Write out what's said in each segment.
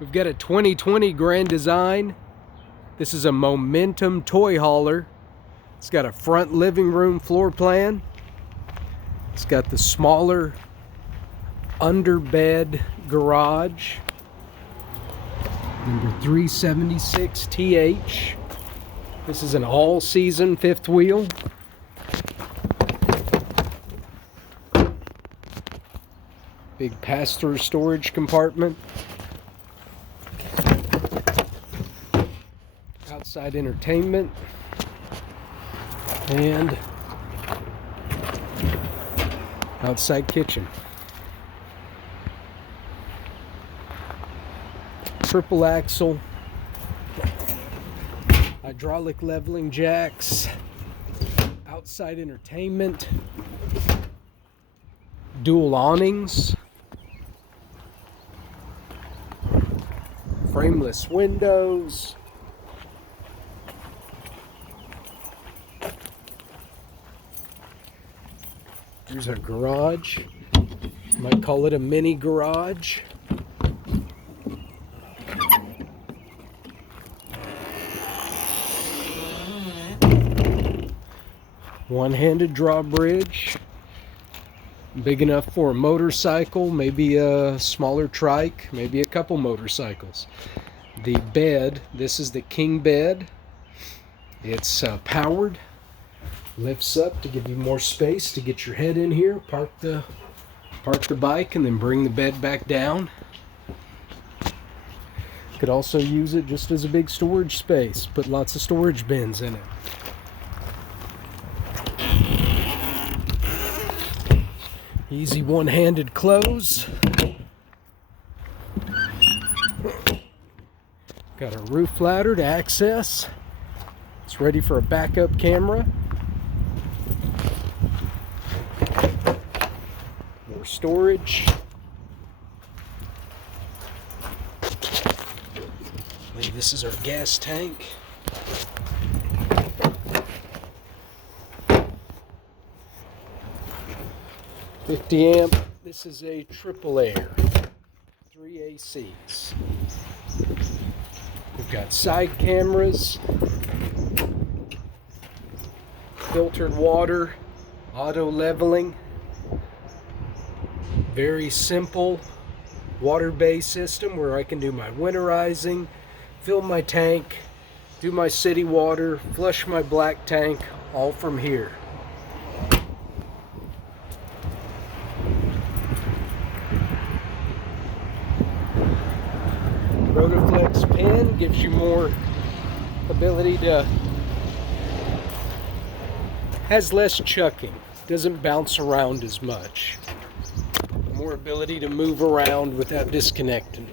We've got a 2020 Grand Design. This is a Momentum toy hauler. It's got a front living room floor plan. It's got the smaller underbed garage. Number 376TH. This is an all-season fifth wheel. Big pass-through storage compartment. Outside entertainment. And outside kitchen. Triple axle. Hydraulic leveling jacks. Outside entertainment. Dual awnings. Frameless windows. Here's our garage. Might call it a mini garage. One-handed drawbridge. Big enough for a motorcycle, maybe a smaller trike, maybe a couple motorcycles. The bed, this is the king bed. It's powered. Lifts up to give you more space to get your head in here, park the bike, and then bring the bed back down. Could also use it just as a big storage space. Put lots of storage bins in it. Easy one-handed close. Got a roof ladder to access. It's ready for a backup camera. More storage. I believe this is our gas tank. $50 amp. This is a triple air. 3 ACs. We've got side cameras. Filtered water. Auto leveling. Very simple water-based system where I can do my winterizing, fill my tank, do my city water, flush my black tank, all from here. Rotoflex pen gives you more ability to, has less chucking, doesn't bounce around as much. More ability to move around without disconnecting.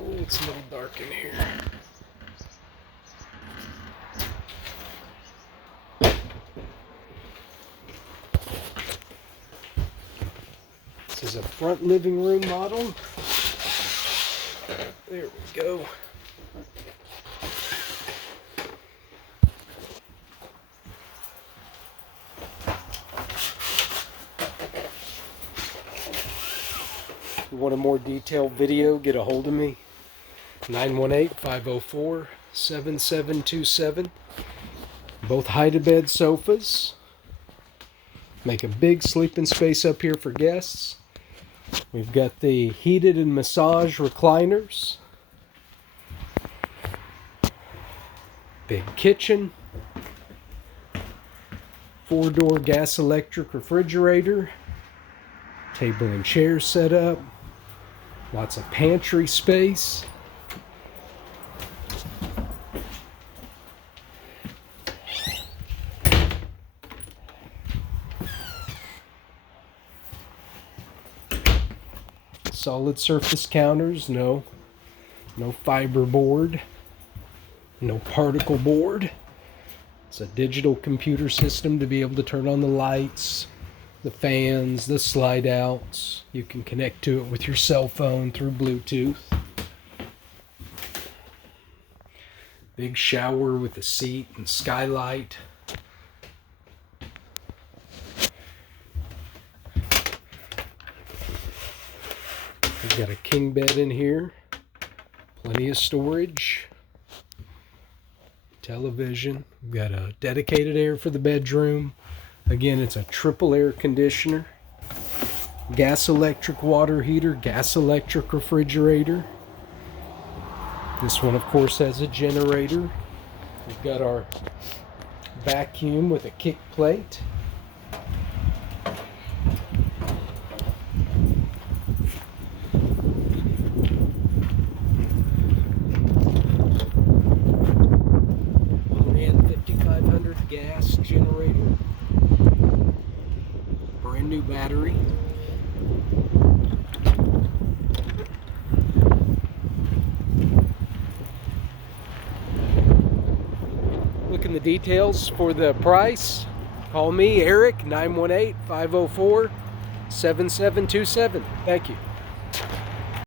Oh, it's a little dark in here. This is a front living room model. There we go. If you want a more detailed video, get a hold of me. 918-504-7727. Both hide-to-bed sofas. Make a big sleeping space up here for guests. We've got the heated and massage recliners. Big kitchen. 4-door gas electric refrigerator. Table and chairs set up. Lots of pantry space. Solid surface counters, no fiber board, no particle board. It's a digital computer system to be able to turn on the lights, the fans, the slide outs. You can connect to it with your cell phone through Bluetooth. Big shower with a seat and skylight. We've got a king bed in here, plenty of storage, television. We've got a dedicated air for the bedroom. Again, it's a triple air conditioner, gas electric water heater, gas electric refrigerator. This one, of course, has a generator. We've got our vacuum with a kick plate. ONAN 5500 gas generator. Brand new battery. Look in the details for the price. Call me, Eric, 918-504-7727. Thank you.